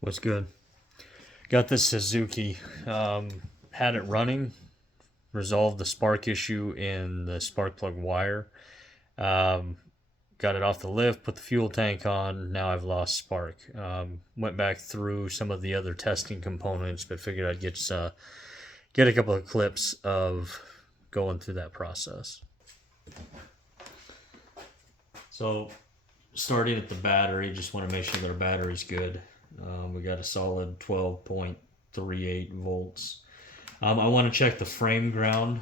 What's good? Got this Suzuki. Had it running, resolved the spark issue in the spark plug wire. Um, got it off the lift, put the fuel tank on. Now I've lost spark. Went back through some of the other testing components, but figured I'd get a couple of clips of going through that process. So, starting at the battery, just want to make sure that our battery's good. We got a solid 12.38 volts. I want to check the frame ground,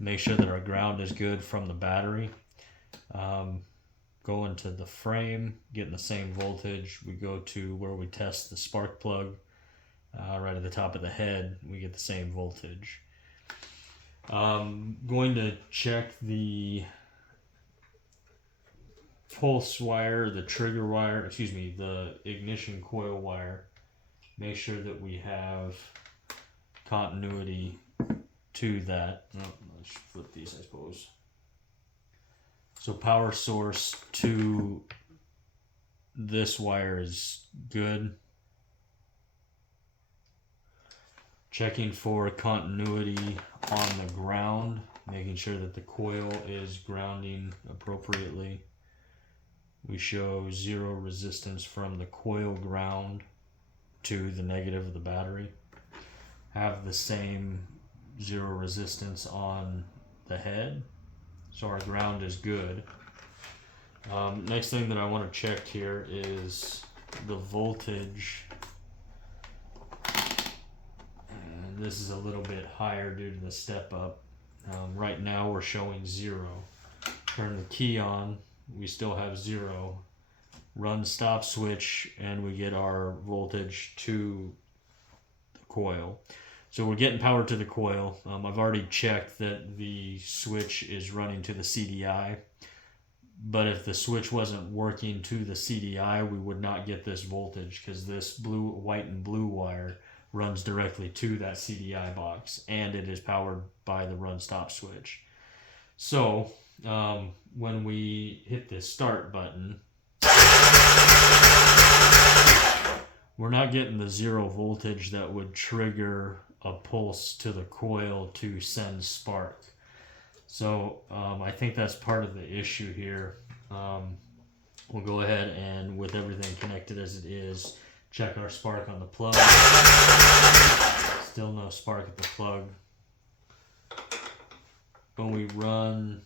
make sure that our ground is good from the battery. Go into the frame, getting the same voltage. We go to where we test the spark plug, right at the top of the head, we get the same voltage. Going to check the pulse wire, the trigger wire, the ignition coil wire. Make sure that we have continuity to that. Let's flip these, I suppose. So power source to this wire is good. Checking for continuity on the ground, making sure that the coil is grounding appropriately. We show zero resistance from the coil ground to the negative of the battery. Have the same zero resistance on the head, so our ground is good. Next thing that I want to check here is the voltage. And this is a little bit higher due to the step up. Right now we're showing 0. Turn the key on, we still have 0. Run stop switch and we get our voltage to the coil. So we're getting power to the coil. I've already checked that the switch is running to the CDI, but if the switch wasn't working to the CDI, we would not get this voltage, because this white and blue wire runs directly to that CDI box, and it is powered by the run stop switch. So when we hit the start button, we're not getting the 0 voltage that would trigger a pulse to the coil to send spark. So I think that's part of the issue here. We'll go ahead and, with everything connected as it is, check our spark on the plug. Still no spark at the plug. When we run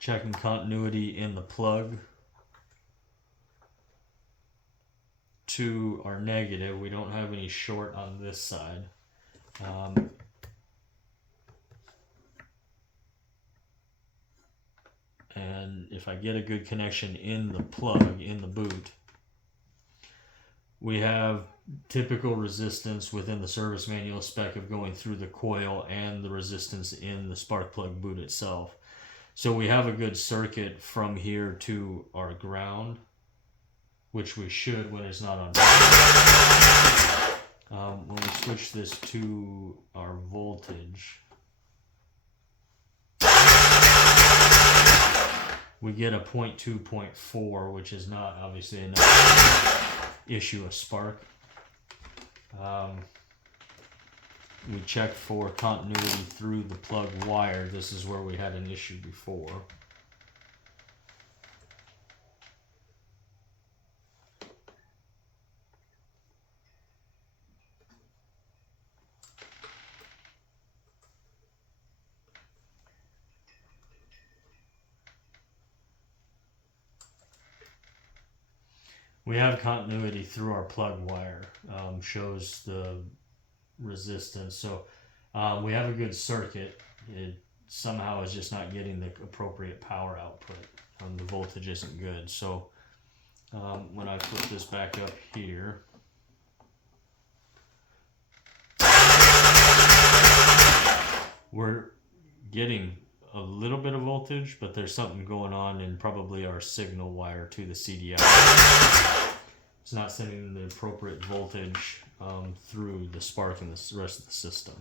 checking continuity in the plug to our negative, we don't have any short on this side. And if I get a good connection in the plug, in the boot, we have typical resistance within the service manual spec of going through the coil and the resistance in the spark plug boot itself. So we have a good circuit from here to our ground, which we should when it's not on. When we switch this to our voltage, we get a 0.2, 0.4, which is not obviously enough to issue a spark. We check for continuity through the plug wire. This is where we had an issue before. We have continuity through our plug wire, shows the resistance. So we have a good circuit. It somehow is just not getting the appropriate power output. The voltage isn't good. So when I put this back up here, we're getting a little bit of voltage, but there's something going on in probably our signal wire to the CDI. It's not sending the appropriate voltage through the spark and the rest of the system.